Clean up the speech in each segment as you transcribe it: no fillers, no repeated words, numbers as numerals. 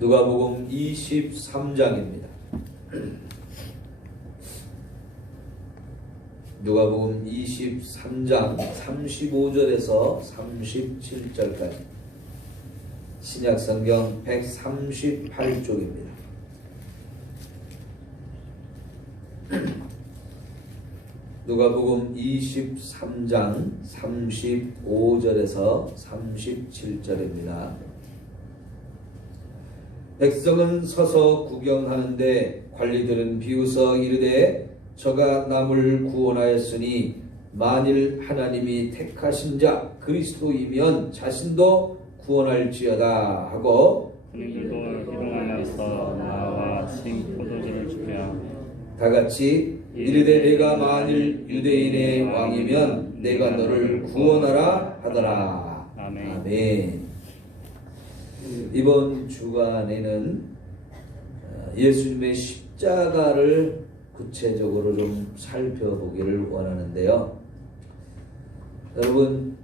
누가복음 23장입니다. 누가복음 23장 35절에서 37절까지 신약성경 138쪽입니다. 누가복음 23장 35절에서 37절입니다. 백성은 서서 구경하는데 관리들은 비웃어 이르되 저가 남을 구원하였으니 만일 하나님이 택하신 자 그리스도이면 자신도 구원할지어다 하고 그들도 희롱하여서 나와 신 포도주를 주게 하며 다같이 이르되 내가 만일 유대인의 왕이면 내가 너를 구원하라 하더라. 아멘. 아멘. 이번 주간에는 예수님의 십자가를 구체적으로 좀 살펴보기를 원하는데요. 여러분,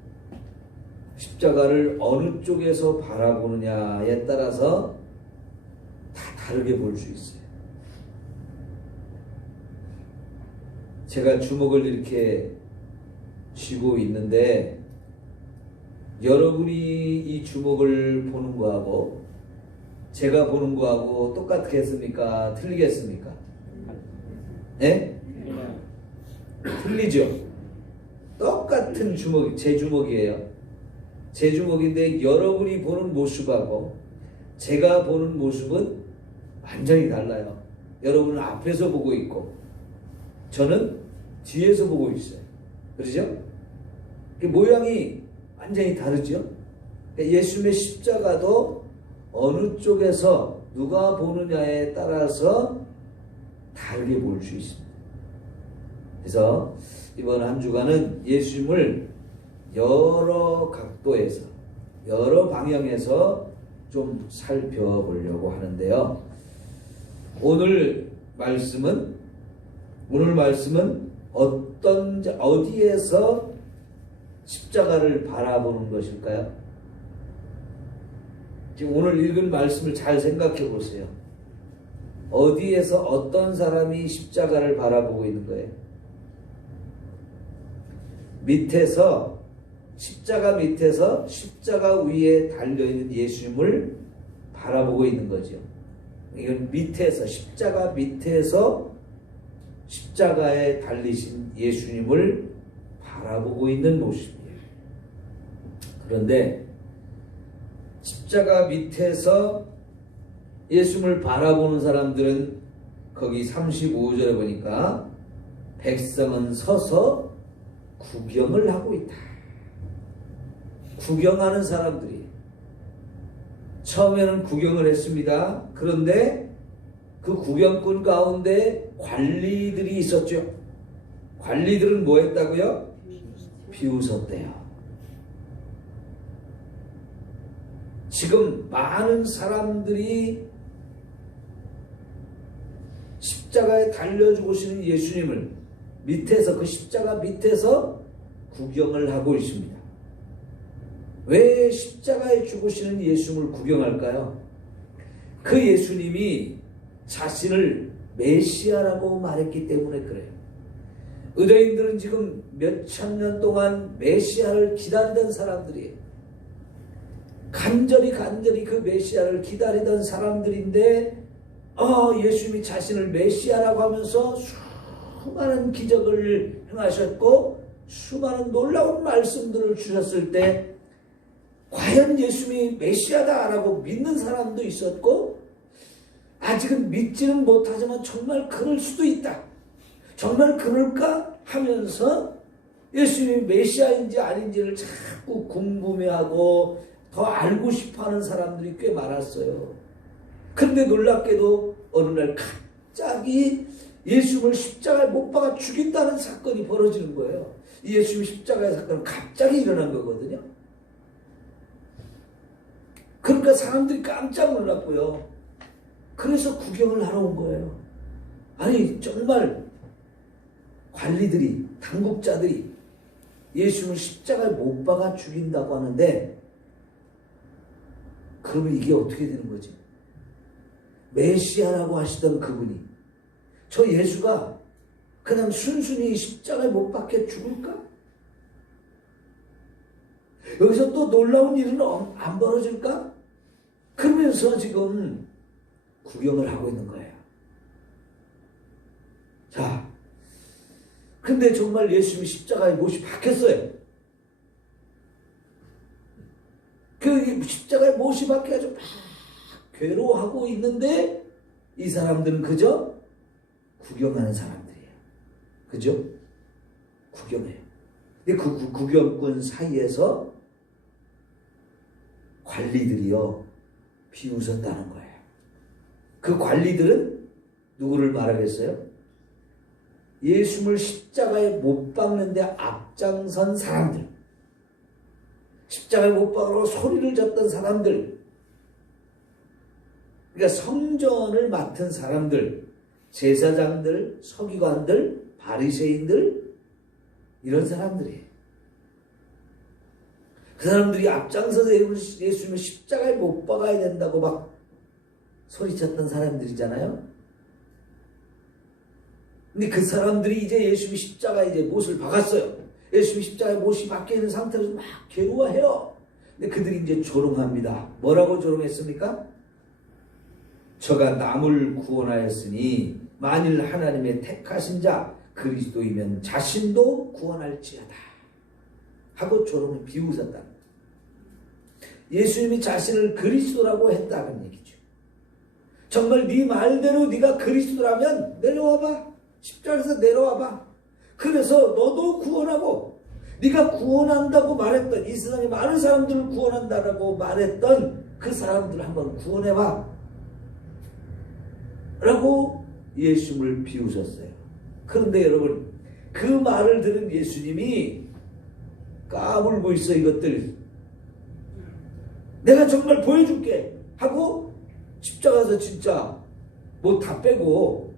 십자가를 어느 쪽에서 바라보느냐에 따라서 다 다르게 볼 수 있어요. 제가 주먹을 이렇게 쥐고 있는데 여러분이 이 주먹을 보는 거하고 제가 보는 거하고 똑같겠습니까? 틀리겠습니까? 네? 틀리죠? 똑같은 주먹, 제 주먹이에요. 제 주먹인데 여러분이 보는 모습하고 제가 보는 모습은 완전히 달라요. 여러분은 앞에서 보고 있고 저는 뒤에서 보고 있어요. 그렇죠? 모양이 완전히 다르죠? 예수님의 십자가도 어느 쪽에서 누가 보느냐에 따라서 다르게 볼 수 있습니다. 그래서 이번 한 주간은 예수님을 여러 각도에서 여러 방향에서 좀 살펴보려고 하는데요. 오늘 말씀은 어디에서 십자가를 바라보는 것일까요? 지금 오늘 읽은 말씀을 잘 생각해 보세요. 어디에서 어떤 사람이 십자가를 바라보고 있는 거예요? 밑에서 십자가 밑에서 십자가 위에 달려있는 예수님을 바라보고 있는 거죠. 이건 밑에서 십자가 밑에서 십자가에 달리신 예수님을 바라보고 있는 모습이에요. 그런데 십자가 밑에서 예수님을 바라보는 사람들은 거기 35절에 보니까 백성은 서서 구경을 하고 있다. 구경하는 사람들이 처음에는 구경을 했습니다. 그런데 그 구경꾼 가운데 관리들이 있었죠. 관리들은 뭐 했다고요? 비웃었대요. 지금 많은 사람들이 십자가에 달려 죽으시는 예수님을 밑에서 그 십자가 밑에서 구경을 하고 있습니다. 왜 십자가에 죽으시는 예수님을 구경할까요? 그 예수님이 자신을 메시아라고 말했기 때문에 그래요. 유대인들은 지금 몇천 년 동안 메시아를 기다리던 사람들이에요. 간절히 그 메시아를 기다리던 사람들인데 예수님이 자신을 메시아라고 하면서 수많은 기적을 행하셨고 수많은 놀라운 말씀들을 주셨을 때 과연 예수님이 메시아다라고 믿는 사람도 있었고 아직은 믿지는 못하지만 정말 그럴 수도 있다. 정말 그럴까 하면서 예수님이 메시아인지 아닌지를 자꾸 궁금해하고 더 알고 싶어하는 사람들이 꽤 많았어요. 그런데 놀랍게도 어느 날 갑자기 예수님을 십자가에 못 박아 죽인다는 사건이 벌어지는 거예요. 이 예수님 십자가의 사건은 갑자기 일어난 거거든요. 그러니까 사람들이 깜짝 놀랐고요. 그래서 구경을 하러 온 거예요. 아니 정말 관리들이 당국자들이 예수님을 십자가에 못 박아 죽인다고 하는데 그러면 이게 어떻게 되는 거지? 메시아라고 하시던 그분이 저 예수가 그냥 순순히 십자가에 못 박혀 죽을까? 여기서 또 놀라운 일은 안 벌어질까? 그러면서 지금 구경을 하고 있는 거예요. 자, 근데 정말 예수님이 십자가에 못이 박혔어요. 그 십자가에 못이 박혀가지고 막 괴로워하고 있는데 이 사람들은 그저 구경하는 사람들이에요. 그죠? 구경해요. 근데 그 구경꾼 사이에서 관리들이요 비웃었다는 거예요. 그 관리들은 누구를 말하겠어요? 예수를 십자가에 못 박는데 앞장선 사람들, 십자가에 못 박으러 소리를 졌던 사람들, 그러니까 성전을 맡은 사람들, 제사장들, 서기관들, 바리새인들, 이런 사람들이에요. 그 사람들이 앞장서서 예수님을 십자가에 못 박아야 된다고 막 소리쳤던 사람들이잖아요. 근데 그 사람들이 이제 예수님이 십자가에 이제 못을 박았어요. 예수님이 십자가에 못이 박혀 있는 상태에서 막 괴로워해요. 근데 그들이 이제 조롱합니다. 뭐라고 조롱했습니까? 저가 남을 구원하였으니 만일 하나님의 택하신 자 그리스도이면 자신도 구원할지어다 하고 조롱을 비웃었다. 예수님이 자신을 그리스도라고 했다는 얘기죠. 정말 네 말대로 네가 그리스도라면 내려와봐. 십자가에서 내려와봐. 그래서 너도 구원하고 네가 구원한다고 말했던 이 세상에 많은 사람들을 구원한다라고 말했던 그 사람들을 한번 구원해봐 라고 예수님을 비웃었어요. 그런데 여러분 그 말을 들은 예수님이 까불고 있어. 이것들 내가 정말 보여줄게 하고 십자가에서 진짜 뭐 다 빼고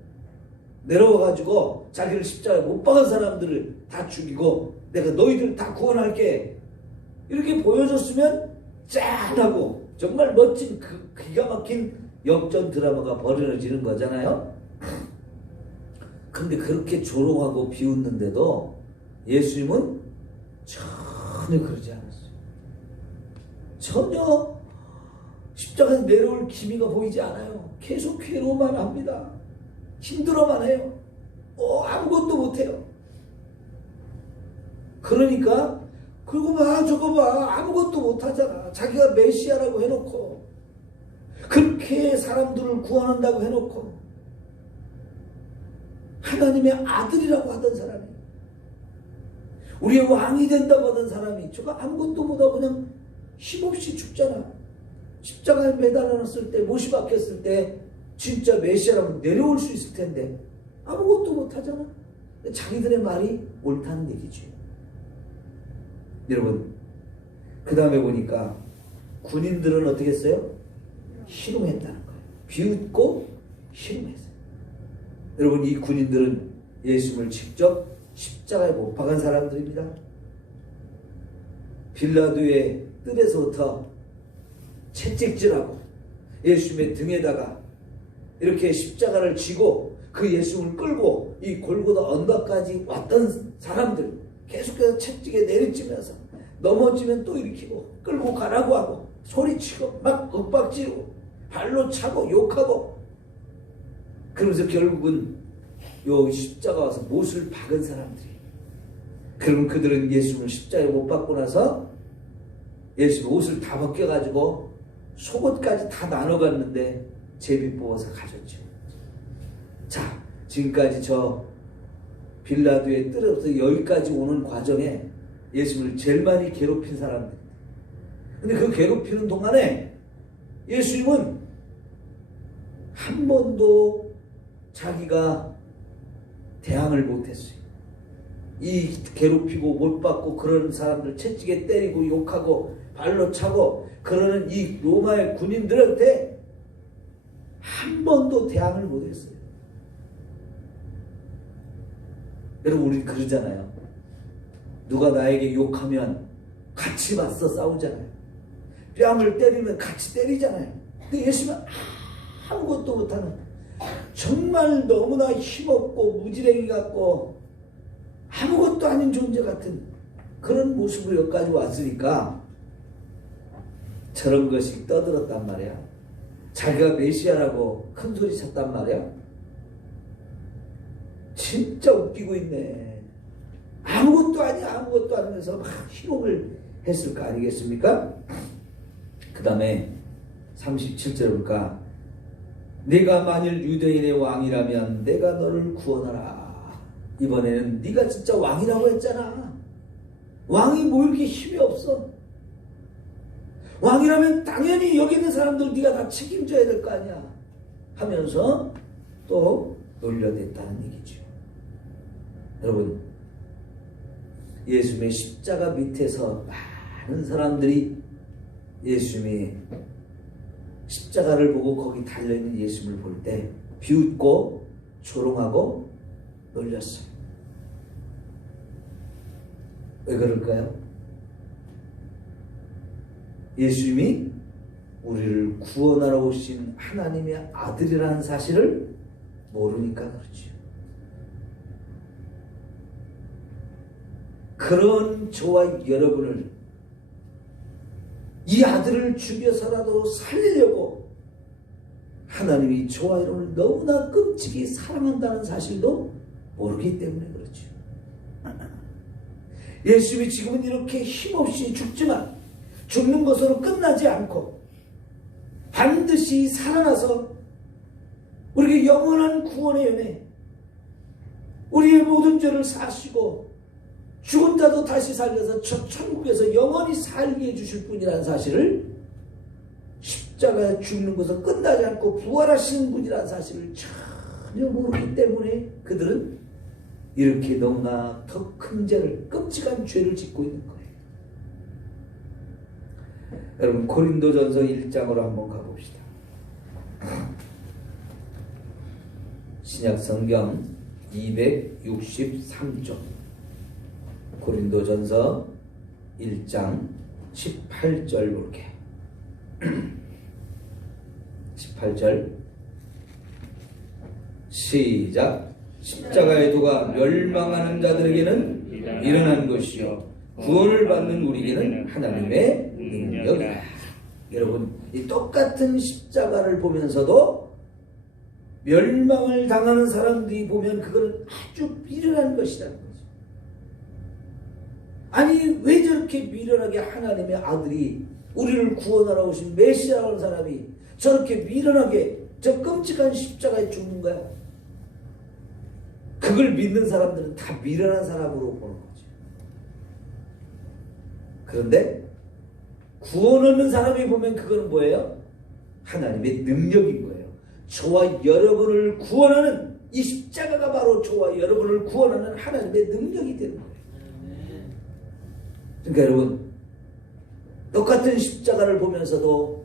내려와가지고 자기를 십자가에 못 박은 사람들을 다 죽이고 내가 너희들 다 구원할게 이렇게 보여줬으면 짠하고 정말 멋진 기가 막힌 역전 드라마가 벌어지는 거잖아요. 근데 그렇게 조롱하고 비웃는데도 예수님은 전혀 그러지 않았어요. 전혀 십자가에서 내려올 기미가 보이지 않아요. 계속 괴로워만 합니다. 힘들어만 해요. 아무것도 못해요. 그러니까 그리고 봐 저거 봐 아무것도 못하잖아. 자기가 메시아라고 해놓고 그렇게 사람들을 구원한다고 해놓고 하나님의 아들이라고 하던 사람이 우리의 왕이 된다고 하던 사람이 저거 아무것도 못하고 그냥 힘없이 죽잖아. 십자가에 매달아놨을 때 못이 박혔을 때 진짜 메시아라면 내려올 수 있을 텐데 아무것도 못하잖아. 자기들의 말이 옳다는 얘기죠. 여러분 그 다음에 보니까 군인들은 어떻게 했어요? 희롱했다는 거예요. 비웃고 희롱했어요. 여러분 이 군인들은 예수님을 직접 십자가에 못 박은 사람들입니다. 빌라도의 뜰에서부터 채찍질하고 예수님의 등에다가 이렇게 십자가를 쥐고 그 예수님을 끌고 이 골고다 언덕까지 왔던 사람들 계속해서 채찍에 내리치면서 넘어지면 또 일으키고 끌고 가라고 하고 소리치고 막 윽박지르고 발로 차고 욕하고 그러면서 결국은 요 십자가 와서 못을 박은 사람들이 그러면 그들은 예수님을 십자가에 못 박고 나서 예수님 옷을 다 벗겨가지고 속옷까지 다 나눠갔는데 제비 뽑아서 가졌죠. 자 지금까지 저 빌라도의 뜰에부터 여기까지 오는 과정에 예수님을 제일 많이 괴롭힌 사람들. 근데 그 괴롭히는 동안에 예수님은 한 번도 자기가 대항을 못했어요. 이 괴롭히고 못 받고 그러는 사람들 채찍에 때리고 욕하고 발로 차고 그러는 이 로마의 군인들한테 한 번도 대항을 못했어요. 여러분 우리 그러잖아요. 누가 나에게 욕하면 같이 맞서 싸우잖아요. 뺨을 때리면 같이 때리잖아요. 근데 예수님은 아무것도 못하는 정말 너무나 힘없고 무지랭이 같고 아무것도 아닌 존재 같은 그런 모습으로 여기까지 왔으니까 저런 것이 떠들었단 말이야. 자기가 메시아라고 큰 소리 쳤단 말이야. 진짜 웃기고 있네. 아무것도 아니야. 아무것도 아니면서 막 희롱을 했을 거 아니겠습니까? 그 다음에 37절 보니까 네가 만일 유대인의 왕이라면 내가 너를 구원하라. 이번에는 네가 진짜 왕이라고 했잖아. 왕이 뭐 이렇게 힘이 없어. 왕이라면 당연히 여기 있는 사람들 네가 다 책임져야 될 거 아니야 하면서 또 놀려댔다는 얘기죠. 여러분, 예수님의 십자가 밑에서 많은 사람들이 예수님이 십자가를 보고 거기 달려있는 예수님을 볼 때 비웃고 조롱하고 놀렸어요. 왜 그럴까요? 예수님이 우리를 구원하러 오신 하나님의 아들이라는 사실을 모르니까 그렇죠. 그런 저와 여러분을 이 아들을 죽여서라도 살리려고 하나님이 저와 여러분을 너무나 끔찍이 사랑한다는 사실도 모르기 때문에 그렇죠. 예수님이 지금은 이렇게 힘없이 죽지만 죽는 것으로 끝나지 않고 반드시 살아나서 우리에게 영원한 구원의 은혜, 우리의 모든 죄를 사시고 죽은 자도 다시 살려서 천국에서 영원히 살게 해주실 분이라는 사실을, 십자가에 죽는 것은 끝나지 않고 부활하시는 분이라는 사실을 전혀 모르기 때문에 그들은 이렇게 너무나 더 큰 죄를, 끔찍한 죄를 짓고 있는 거예요. 여러분, 고린도전서 1장으로 한번 가봅시다. 신약성경 263쪽 고린도전서 1장 18절 볼게요. 18절 시작. 십자가의 도가 멸망하는 자들에게는 일어난 것이요 구원을 받는 우리에게는 하나님의 능력이다. 여러분, 이 똑같은 십자가를 보면서도 멸망을 당하는 사람들이 보면 그거는 아주 미련한 것이라는 거죠. 아니, 왜 저렇게 미련하게 하나님의 아들이, 우리를 구원하러 오신 메시아라는 사람이 저렇게 미련하게 저 끔찍한 십자가에 죽는 거야? 그걸 믿는 사람들은 다 미련한 사람으로 보는 거죠. 그런데 구원 얻는 사람이 보면 그건 뭐예요? 하나님의 능력인 거예요. 저와 여러분을 구원하는 이 십자가가 바로 저와 여러분을 구원하는 하나님의 능력이 되는 거예요. 그러니까 여러분, 똑같은 십자가를 보면서도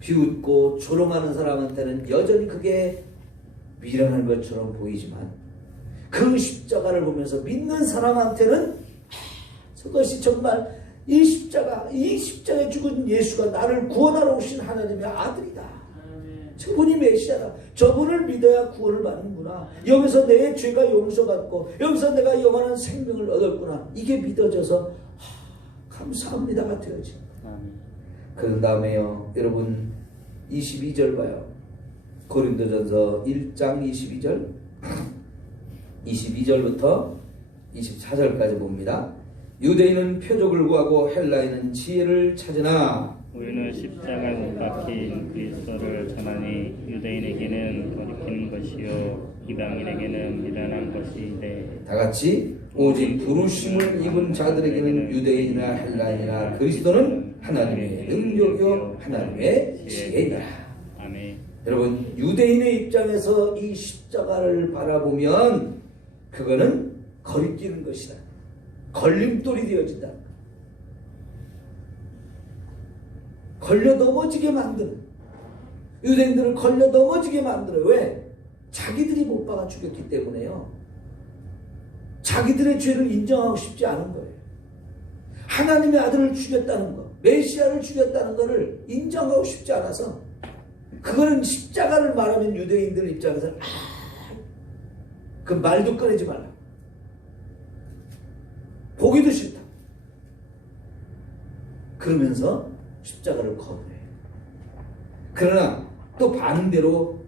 비웃고 조롱하는 사람한테는 여전히 그게 미련한 것처럼 보이지만, 그 십자가를 보면서 믿는 사람한테는 저것이 정말 이 십자가에 죽은 예수가 나를 구원하러 오신 하나님의 아들이다. 저분이 메시아다. 저분을 믿어야 구원을 받는구나. 여기서 내 죄가 용서받고 여기서 내가 영원한 생명을 얻었구나. 이게 믿어져서 감사합니다가 되어져. 그런 다음에요, 여러분 22절 봐요. 고린도전서 1장 22절 22절부터 24절까지 봅니다. 유대인은 표적을 구하고 헬라인은 지혜를 찾으나 우리는 십자가에 못 박힌 그리스도를 전하니 유대인에게는 거리끼는 것이요 이방인에게는 미련한 것이되, 다같이 오직 부르심을 입은 자들에게는 유대인이나 헬라인이나 그리스도는 하나님의 능력이요 하나님의 지혜니라. 아멘. 여러분, 유대인의 입장에서 이 십자가를 바라보면 그거는 거리끼는 것이다. 걸림돌이 되어진다. 걸려 넘어지게 만드는, 유대인들을 걸려 넘어지게 만들어요. 왜? 자기들이 못 박아 죽였기 때문에요. 자기들의 죄를 인정하고 싶지 않은 거예요. 하나님의 아들을 죽였다는 거, 메시아를 죽였다는 것을 인정하고 싶지 않아서 그거는 십자가를 말하면 유대인들 입장에서는 그 말도 꺼내지 말라. 보기도 싫다. 그러면서 십자가를 거부해. 그러나 또 반대로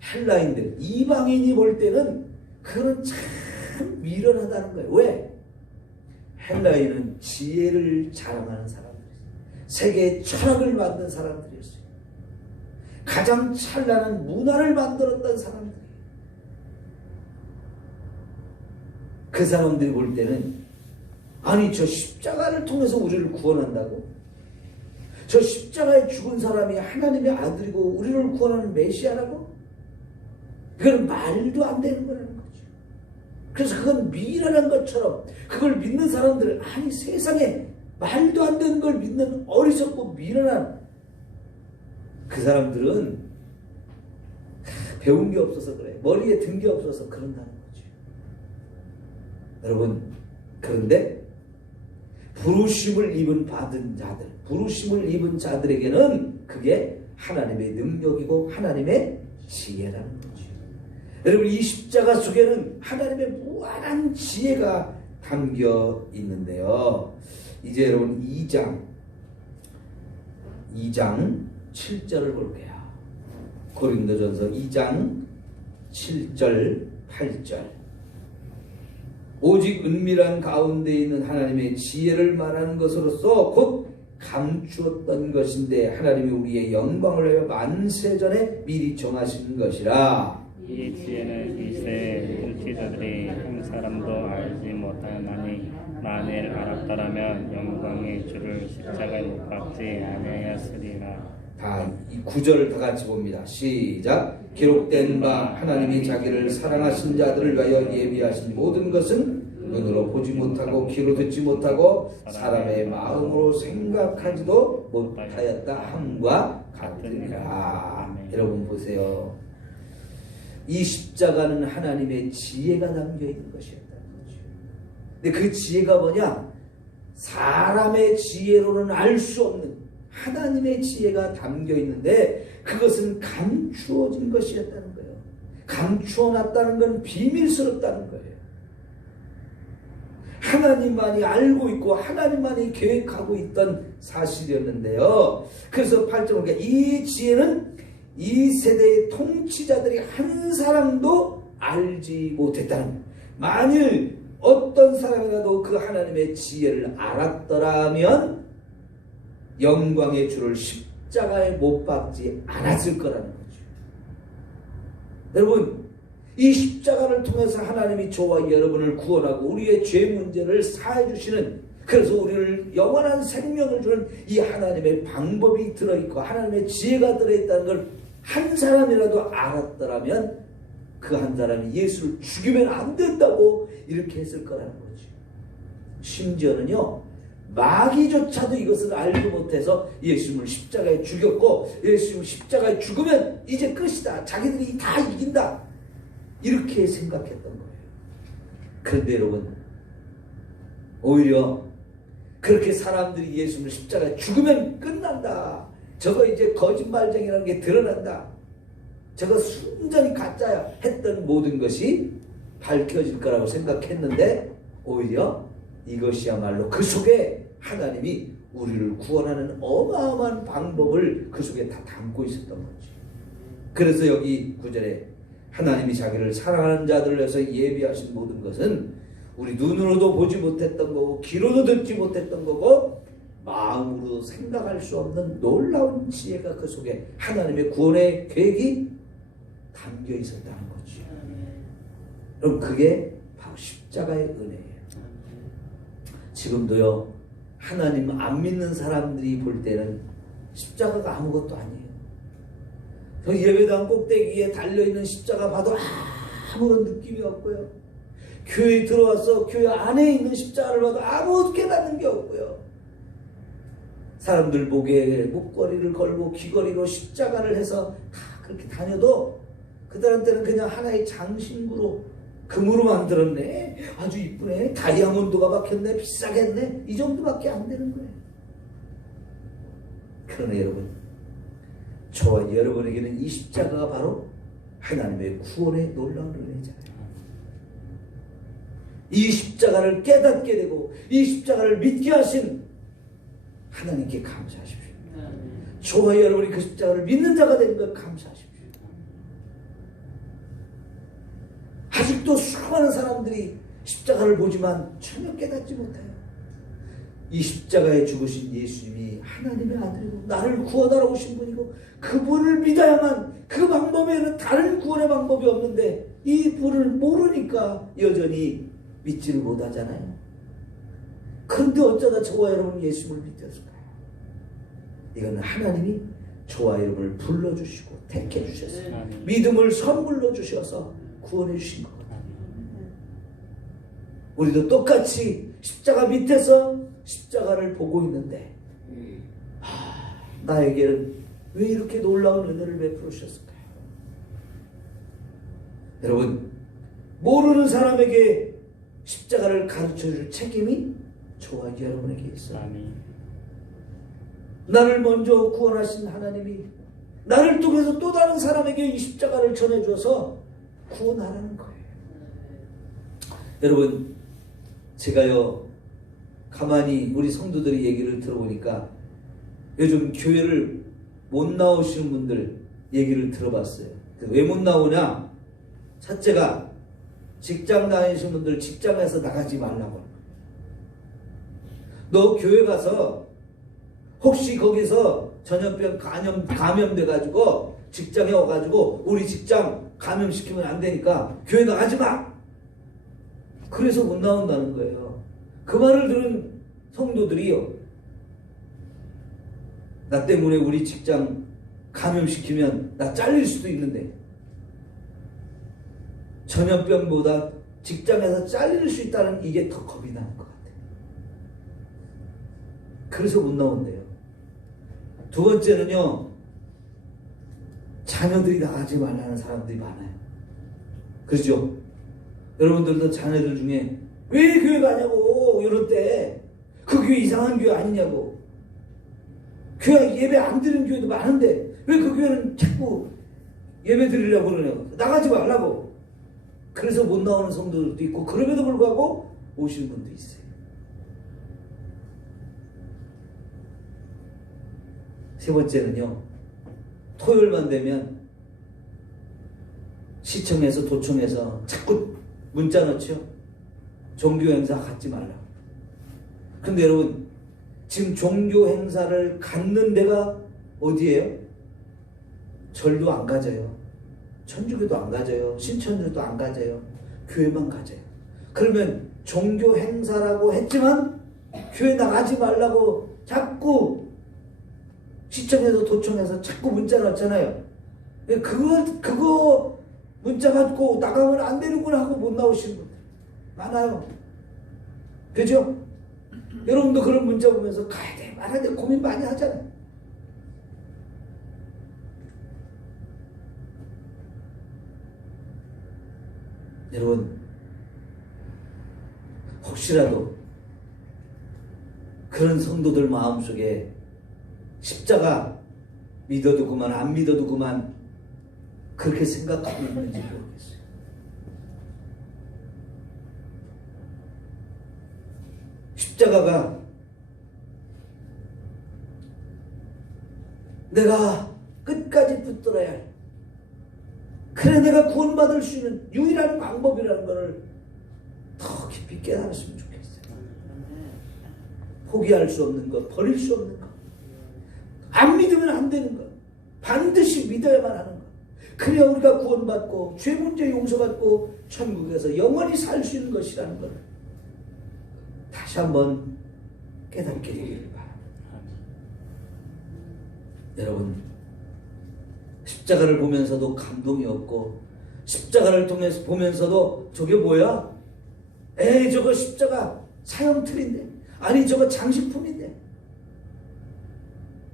헬라인들, 이방인이 볼 때는 그건 참 미련하다는 거예요. 왜? 헬라인은 지혜를 자랑하는 사람들이었어요. 세계의 철학을 만든 사람들이었어요. 가장 찬란한 문화를 만들었던 사람들이에요. 그 사람들이 볼 때는 아니 저 십자가를 통해서 우리를 구원한다고? 저 십자가에 죽은 사람이 하나님의 아들이고 우리를 구원하는 메시아라고? 그건 말도 안 되는 거라는 거죠. 그래서 그건 미련한 것처럼 그걸 믿는 사람들은 아니 세상에 말도 안 되는 걸 믿는 어리석고 미련한 그 사람들은 배운 게 없어서 그래. 머리에 든 게 없어서 그런다는 거죠. 여러분, 그런데 부르심을 받은 자들, 부르심을 입은 자들에게는 그게 하나님의 능력이고 하나님의 지혜라는 거죠. 여러분, 이 십자가 속에는 하나님의 무한한 지혜가 담겨 있는데요. 이제 여러분 2장 7절을 볼게요. 고린도전서 2장 7절 8절. 오직 은밀한 가운데 있는 하나님의 지혜를 말하는 것으로서 곧 감추었던 것인데 하나님이 우리의 영광을 위하여 만세전에 미리 정하신 것이라. 이 지혜는 이세 통치자들이 한 사람도 알지 못하나니 만일 알았더라면 영광의 주를 십자가에 못 박지 아니하였으리라. 이 9절을 다 같이 봅니다. 시작. 기록된 바 하나님이 자기를 사랑하신 자들을 위하여 예비하신 모든 것은 눈으로 보지 못하고 귀로 듣지 못하고 사람의 마음으로 생각하지도 못하였다 함과 같으니라. 여러분 보세요. 이 십자가는 하나님의 지혜가 담겨있는 것이었다는 거죠. 근데 그 지혜가 뭐냐? 사람의 지혜로는 알 수 없는 하나님의 지혜가 담겨있는데 그것은 감추어진 것이었다는 거예요. 감추어놨다는 건 비밀스럽다는 거예요. 하나님만이 알고 있고 하나님만이 계획하고 있던 사실이었는데요. 그래서 8절 보니까 이 지혜는 이 세대의 통치자들이 한 사람도 알지 못했다는 거예요. 만일 어떤 사람이라도 그 하나님의 지혜를 알았더라면 영광의 주를 십자가에 못 박지 않았을 거라는 거죠. 여러분, 이 십자가를 통해서 하나님이 저와 여러분을 구원하고 우리의 죄 문제를 사해 주시는, 그래서 우리를 영원한 생명을 주는 이 하나님의 방법이 들어있고 하나님의 지혜가 들어있다는 걸 한 사람이라도 알았더라면 그 한 사람이 예수를 죽이면 안 된다고 이렇게 했을 거라는 거죠. 심지어는요, 마귀조차도 이것을 알지 못해서 예수님을 십자가에 죽였고 예수님 십자가에 죽으면 이제 끝이다, 자기들이 다 이긴다, 이렇게 생각했던 거예요. 그런데 여러분, 오히려 그렇게 사람들이 예수님을 십자가에 죽으면 끝난다, 저거 이제 거짓말쟁이라는 게 드러난다, 저거 순전히 가짜야 했던 모든 것이 밝혀질 거라고 생각했는데 오히려 이것이야말로 그 속에 하나님이 우리를 구원하는 어마어마한 방법을 그 속에 다 담고 있었던 거지. 그래서 여기 9절에 하나님이 자기를 사랑하는 자들을 위해서 예비하신 모든 것은 우리 눈으로도 보지 못했던 거고 귀로도 듣지 못했던 거고 마음으로 생각할 수 없는 놀라운 지혜가 그 속에 하나님의 구원의 계획이 담겨 있었다는 거죠. 그럼 그게 바로 십자가의 은혜예요. 지금도요, 하나님 안 믿는 사람들이 볼 때는 십자가가 아무것도 아니에요. 저 예배당 꼭대기에 달려있는 십자가 봐도 아무런 느낌이 없고요. 교회에 들어와서 교회 안에 있는 십자가를 봐도 아무 깨닫는 게 없고요. 사람들 목에 목걸이를 걸고 귀걸이로 십자가를 해서 다 그렇게 다녀도 그들한테는 그냥 하나의 장신구로, 금으로 만들었네, 아주 이쁘네, 다이아몬드가 박혔네, 비싸겠네, 이 정도밖에 안 되는 거예요. 그러나 여러분, 저와 여러분에게는 이 십자가가 바로 하나님의 구원의 놀라운 은혜잖아요. 이 십자가를 깨닫게 되고 이 십자가를 믿게 하신 하나님께 감사하십시오. 저와 여러분이 그 십자가를 믿는 자가 되는 걸 감사하십시오. 아직도 수많은 사람들이 십자가를 보지만 전혀 깨닫지 못해요. 이 십자가에 죽으신 예수님이 하나님의 아들이고 나를 구원하러 오신 분이고 그분을 믿어야만, 그 방법에는 다른 구원의 방법이 없는데 이 분을 모르니까 여전히 믿지를 못하잖아요. 그런데 어쩌다 저와 여러분 예수님을 믿었을까요? 이거는 하나님이 저와 여러분을 불러주시고 택해 주셨어요. 믿음을 선물로 주셔서 구원해 주신 것 같아요. 우리도 똑같이 십자가 밑에서 십자가를 보고 있는데 나에게는 왜 이렇게 놀라운 은혜를 베풀어 주셨을까요? 여러분, 모르는 사람에게 십자가를 가르쳐줄 책임이 저와 여러분에게 있어요. 나를 먼저 구원하신 하나님이 나를 통해서 또 다른 사람에게 이 십자가를 전해줘서 구원하라는 거예요. 여러분, 제가요 가만히 우리 성도들의 얘기를 들어보니까 요즘 교회를 못 나오시는 분들 얘기를 들어봤어요. 왜 못 나오냐? 첫째가 직장 다니시는 분들 직장에서 나가지 말라고. 너 교회 가서 혹시 거기서 전염병 감염돼가지고 직장에 와가지고 우리 직장 감염시키면 안 되니까 교회 나가지 마! 그래서 못 나온다는 거예요. 그 말을 들은 성도들이요, 나 때문에 우리 직장 감염시키면 나 잘릴 수도 있는데 전염병보다 직장에서 잘릴 수 있다는 이게 더 겁이 나는 것 같아요. 그래서 못 나온대요. 두 번째는요, 자녀들이 나가지 말라는 사람들이 많아요. 그렇죠? 여러분들도 자녀들 중에 왜 교회 가냐고 이럴 때 그 교회 이상한 교회 아니냐고, 교회 예배 안 드리는 교회도 많은데 왜 그 교회는 자꾸 예배 드리려고 그러냐고, 나가지 말라고. 그래서 못 나오는 성도들도 있고 그럼에도 불구하고 오시는 분도 있어요. 세 번째는요, 토요일만 되면 시청에서 도청에서 자꾸 문자 넣죠. 종교 행사 갖지 말라. 근데 여러분, 지금 종교 행사를 갖는 데가 어디예요? 절도 안 가져요. 천주교도 안 가져요. 신천주도 안 가져요. 교회만 가져요. 그러면 종교 행사라고 했지만 교회 나가지 말라고 자꾸 시청에서 도청에서 자꾸 문자 넣었잖아요. 그거 문자 받고 나가면 안 되는구나 하고 못 나오시는 분들 많아요. 그죠? 여러분도 그런 문자 보면서 가야 돼 말아야 돼 고민 많이 하잖아요. 여러분, 혹시라도 그런 성도들 마음속에 십자가 믿어도 그만 안 믿어도 그만 그렇게 생각하고 있는지 모르겠어요. 십자가가 내가 끝까지 붙들어야 할, 그래 내가 구원받을 수 있는 유일한 방법이라는 것을 더 깊이 깨달았으면 좋겠어요. 포기할 수 없는 것, 버릴 수 없는 것, 안 믿으면 안 되는 것, 반드시 믿어야만 하는 것, 그래야 우리가 구원받고 죄 문제 용서받고 천국에서 영원히 살 수 있는 것이라는 것을 다시 한번 깨닫게 되기를 바랍니다. 여러분, 십자가를 보면서도 감동이 없고 십자가를 통해서 보면서도 저게 뭐야? 에이 저거 십자가 사형틀인데, 아니 저거 장식품인데,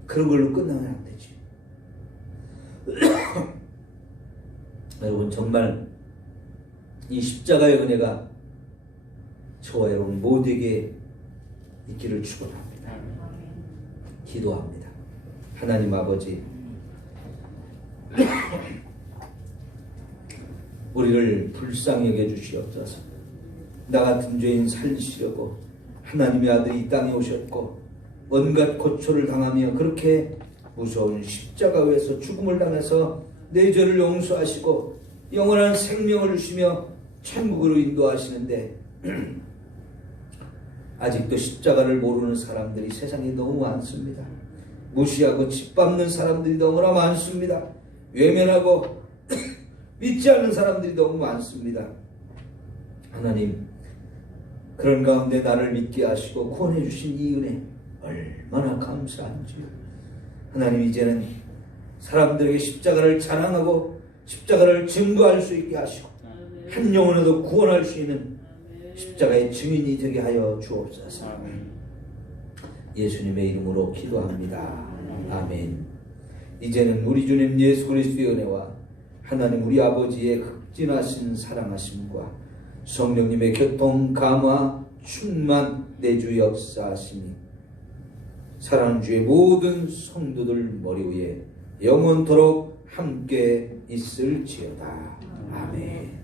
그런 걸로 끝나면 안 되지. 여러분, 정말 이 십자가의 은혜가 저와 여러분 모두에게 있기를 축원합니다. 기도합니다. 하나님 아버지, 우리를 불쌍히 여겨 주시옵소서. 나 같은 죄인 살리시려고 하나님의 아들이 이 땅에 오셨고 온갖 고초를 당하며 그렇게 무서운 십자가 위에서 죽음을 당해서 내 죄를 용서하시고 영원한 생명을 주시며 천국으로 인도하시는데 아직도 십자가를 모르는 사람들이 세상에 너무 많습니다. 무시하고 짓밟는 사람들이 너무나 많습니다. 외면하고 믿지 않는 사람들이 너무 많습니다. 하나님, 그런 가운데 나를 믿게 하시고 구원해 주신 이 은혜 얼마나 감사한지요. 하나님, 이제는 사람들에게 십자가를 자랑하고 십자가를 증거할 수 있게 하시고 한 영혼에도 구원할 수 있는 십자가의 증인이 되게 하여 주옵소서. 예수님의 이름으로 기도합니다. 아멘. 이제는 우리 주님 예수 그리스도의 은혜와 하나님 우리 아버지의 극진하신 사랑하심과 성령님의 교통, 감화, 충만, 내주 역사하심이 사랑하는 주의 모든 성도들 머리 위에 영원토록 함께 있을지어다. 아멘.